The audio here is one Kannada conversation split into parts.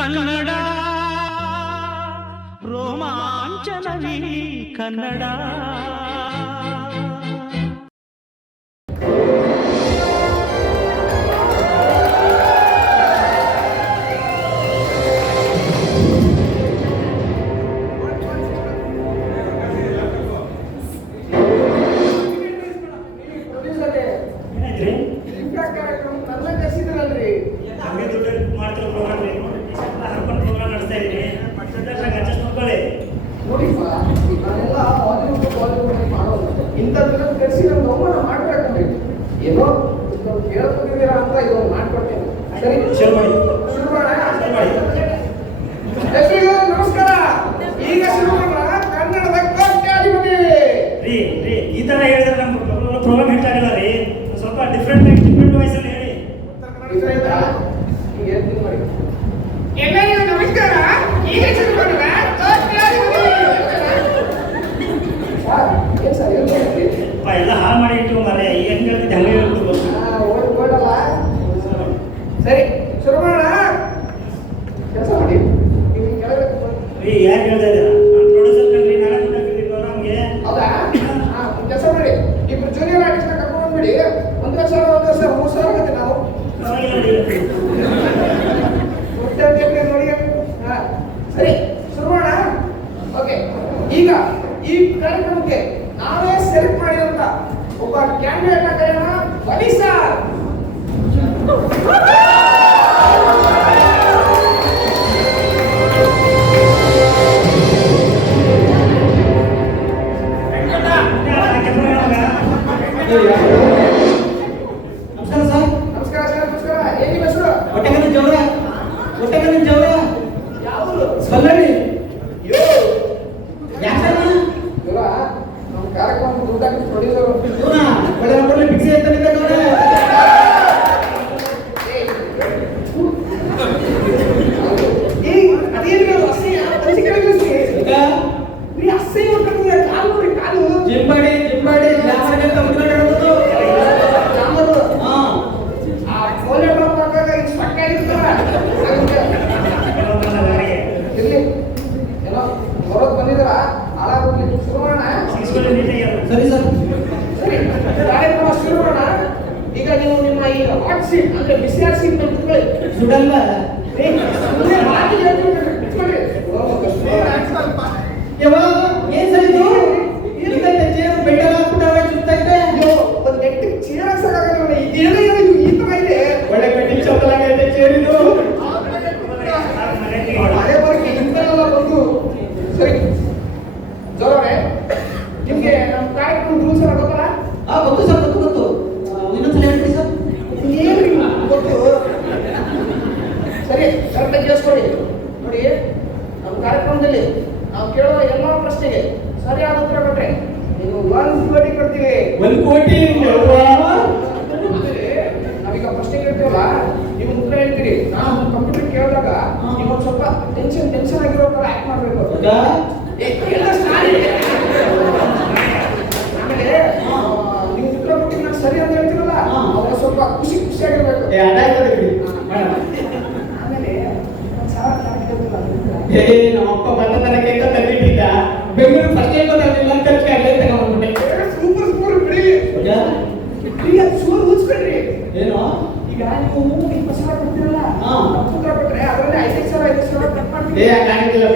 ಕನ್ನಡ ರೋಮಾಂಚನವಿ ಕನ್ನಡ. ಮಾಡ್ತಾರೆ ಹೇಳ್ಕೊಂಡಿದ್ದೀರಾ ಅಂತ ಇವಾಗ ಮಾಡ್ಕೊಡ್ತೀನಿ. ಸರಿ? ಶುರು ಮಾಡಿ. ಶುರು ಮಾಡಿ. ನಮಸ್ಕಾರ. ಈಗ ಶುರು ಕನ್ನಡದ ರೀ ಈ ತರ ಹೇಳಿದ್ರೆ ನಮ್ ಪ್ರಾಬ್ಲಮ್ ಹಿಟ್ ರೀ. ಸ್ವಲ್ಪ ಡಿಫ್ರೆಂಟ್ ಡಿಫ್ರೆಂಟ್ ವೈಸ್ சுடல்ல ஏன் ಜೀವನದಲ್ಲಿ ನಾವು ಕೇಳುವ ಎಲ್ಲ ಪ್ರಶ್ನೆಗೆ ಸರಿಯಾದ ಉತ್ತರ ಕೊಟ್ರೆ ನೀವು ಒಂದು ಕೋಟಿ ಕೊಡ್ತೀವಿ. ಒಂದು ಕೋಟಿ ನಾವೀಗ ಪ್ರಶ್ನೆ ಕೇಳ್ತೀವಲ್ಲ ನೀವು ಉತ್ತರ ಹೇಳ್ತೀರಿ. ನಾವು ಕಂಪ್ಯೂಟರ್ ಕೇಳಿದಾಗ ನೀವು ಸ್ವಲ್ಪ ಟೆನ್ಷನ್ ಟೆನ್ಷನ್ ಆಗಿರೋ ಥರ ಆಕ್ಟ್ ಮಾಡಬೇಕು. ಆಮೇಲೆ ನೀವು ಉತ್ತರ ಕೊಟ್ಟಿಗೆ ನಾನು ಸರಿ ಅಂತ ಹೇಳ್ತೀರಲ್ಲ ಅವಾಗ ಸ್ವಲ್ಪ ಖುಷಿ ಖುಷಿಯಾಗಿರ್ಬೇಕು ಆಮೇಲೆ ಒಂದು ಸಾವಿರ ಕೇಳ್ತಿಲ್ಲ ಅಪ್ಪ ಬಂದ ತನಕ ಅಂತ ತಂದಿಟ್ಟಿದ್ದ? ಬೆಂಗಳೂರು ಫಸ್ಟ್ ಟೈಮ್ ಬಂದಿಲ್ಲ ಅಂತ ಖರ್ಚು ಅಲ್ಲೇ ತಗೊಂಡ್ಬಿಟ್ಟೆ ಸೂಪರ್ ಸೂಪರ್ ಬಿಡಿ. ಈಗ ಸೂರ್ ಮುಚ್ಬಿಡ್ರಿ ಏನು? ಈಗ ನೀವು ಇಪ್ಪತ್ತು ಸಾವಿರ ಕೊಡ್ತೀರಲ್ಲ ಹಾಂ. ಕೊಟ್ಟರೆ ಅದರಲ್ಲಿ ಐದು ಸಾವಿರ ಐದು ಸಾವಿರ ಕಟ್ ಮಾಡ್ತೀವಿ. ಏ ಆಗಿಲ್ಲ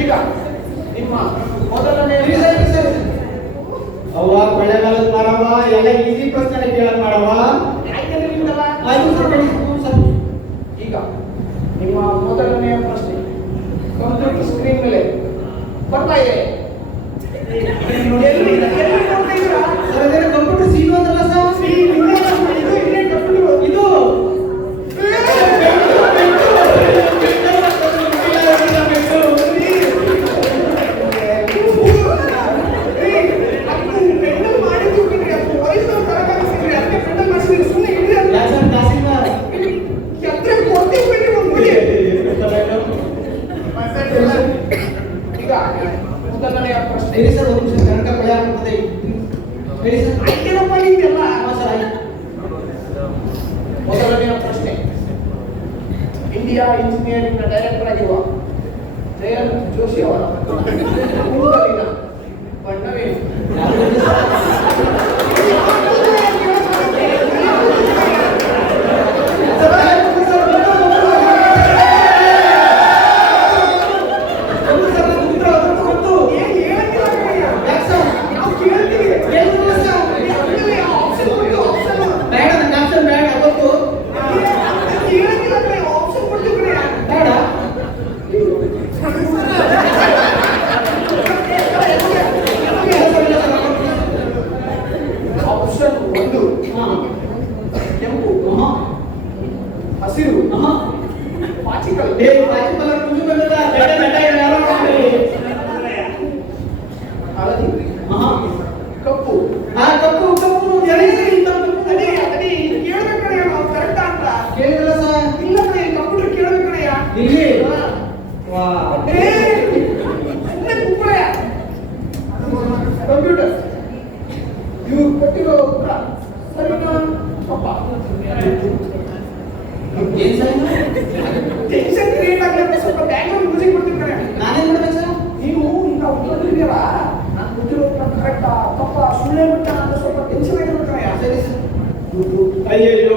ಈಗ ನಿಮ್ಮ ಮೊದಲನೇ ಅವ ಬೆಳೆಗಳ ಪರವ ಎಲ್ಲ ಈಸಿ ಪ್ರಶ್ನೆ ಕೇಳಲ್ಲ ವಿದ್ಯಾ ಇಂಜಿನಿಯರಿಂಗ್ನ ಡೈರೆಕ್ಟರ್ ಆಗಿರುವ ಜಯನ್ ಜೋಶಿ ಅವರ అప్ప సులేమిట్ట అంత సూపర్ పెంచి పెట్టినట్టు అయ్యో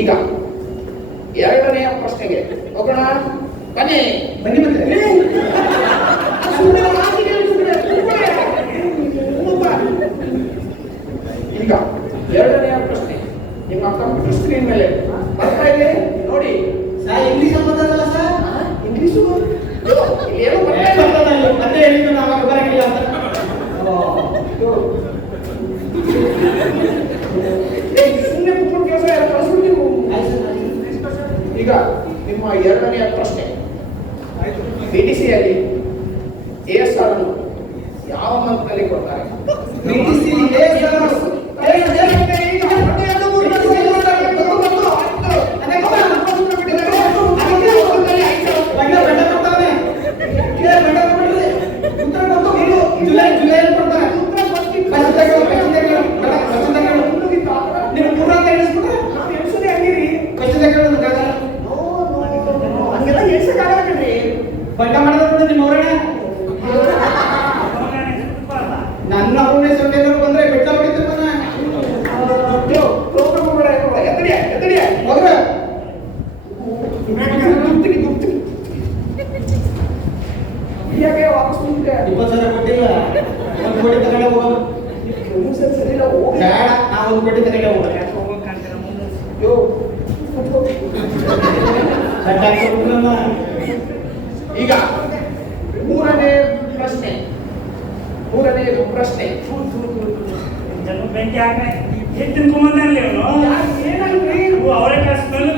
ಈಗ ಎರಡನೆಯ ಪ್ರಶ್ನೆಗೆ ಹೋಗೋಣ. ಬನ್ನಿ. ಬನ್ನಿ ಮತ್ತೆ. ಈಗ ಎರಡನೆಯ ಪ್ರಶ್ನೆ. ನಿಮ್ಮ ಕಂಪ್ಯೂಟರ್ ಸ್ಕ್ರೀನ್ ಮೇಲೆ ಬರ್ತಾ ಇದೆ. ನೋಡಿ. ಸರ್ ಇಂಗ್ಲಿಷ್ ಮಾತಾಡಲ್ಲ ಸರ್? ಇಂಗ್ಲಿಷ್ ಅದೇ ಹೇಳಿದ್ದು ನಾವು ಬರಲಿಲ್ಲ ಅಂತ ಸುಮ್ಮನೆ ಕುತ್ಕೊಂಡು ಕೆಲಸ ಈಗ ನಿಮ್ಮ ಎರಡನೆಯ ಪ್ರಶ್ನೆ. ಬಿ ಡಿ ಸಿಯಲ್ಲಿ ಎ ಎಸ್ ಆರ್ ಅನ್ನು ಯಾವ ಮಂತ್ನಲ್ಲಿ ಕೊಡ್ತಾರೆ? ಹಂಗೆಲ್ಲ ಎಷ್ಟು ಕಾಲ ಕಣ್ರಿ ಬಟ್ಟ ಮಾಡೋದು ನೋಡಿದ್ರಿ ನೋಡೋಣ ನನ್ನ ಅವನೇ ಸೊನ್ನೆ ಬಂದ್ರೆ ಬೆಟ್ಟ ಹೊಡಿತಾರೆ ಇಪ್ಪತ್ತು ಸಾವಿರ ಕೊಟ್ಟಿಲ್ಲ ಒಂದು ಕೋಟಿ ತಗೊಂಡೆ ಹೋಗೋದು ಸರಿ ಬೇಡ ನಾವು ಒಂದು ಕೋಟಿ ತಗೊಂಡೆ ಹೋಗೋಣ ಈಗ ಮೂರನೇ ಪ್ರಶ್ನೆ ಮೂರನೇ ಪ್ರಶ್ನೆ. ಜನ್ಮ ಬೆಂಕಿ ಹಾಕ ಏನ್ ತಿನ್ಕೊಂಬಂದಲ್ಲಿ ಅವನು? ಏನಲ್ರಿ ಅವರೇ ಕಾಸು ತಂದು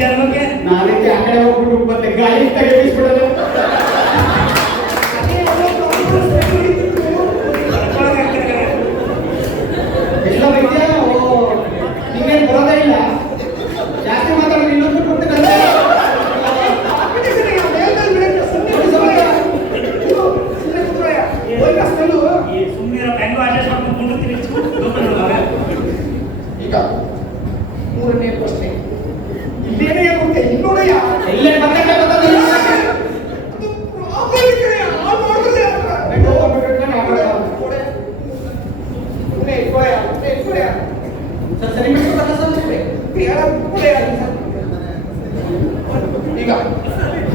ಜನ್ಮಕ್ಕೆ ನಾಳೆ ಆ ಕಡೆ ಹೋಗ್ಬಿಟ್ಟು ಬಂದೆ ಗಾಳಿ ತೆಗೆದು கேட்டார் மூணு கொஸ்டின் இல்லைன்னு எனக்கு என்னுடைய இல்லை ಈಗ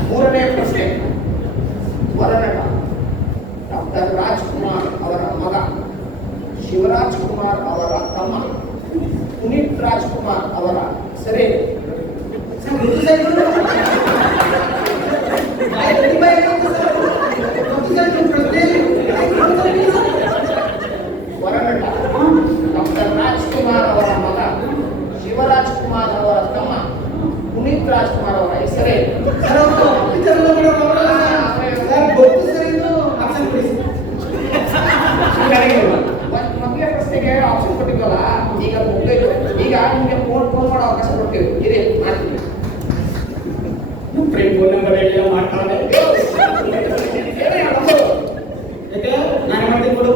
ಮೂರನೇ ಪ್ರಶ್ನೆ ವರನಟ ಡಾಕ್ಟರ್ ರಾಜ್ಕುಮಾರ್ ಅವರ ಮಗ ಶಿವರಾಜ್ ಕುಮಾರ್ ಅವರ ತಮ್ಮ पुनीत राजकुमार अवरा। सरे। ಈಗ ನಿಮಗೆ ಫೋನ್ ಫೋನ್ ಮಾಡೋ ಅವಕಾಶ ಕೊಡ್ತೀವಿ ಇದೆ ಮಾಡ್ತೀವಿ ನಿಮ್ಮ ಫ್ರೆಂಡ್ ಫೋನ್ ನಂಬರ್ ಎಲ್ಲ ಮಾಡ್ತಾನೆ ಯಾಕೆ ನಾನು ಮಾಡ್ತೀನಿ ಕೊಡು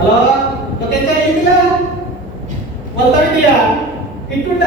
ಹಲೋ ಮತ್ತೆ ಇದ್ದಿಲ್ಲ ಮಲ್ತಾವಿದ್ಯಾ ಇಟ್ಬಿಟ್ಟ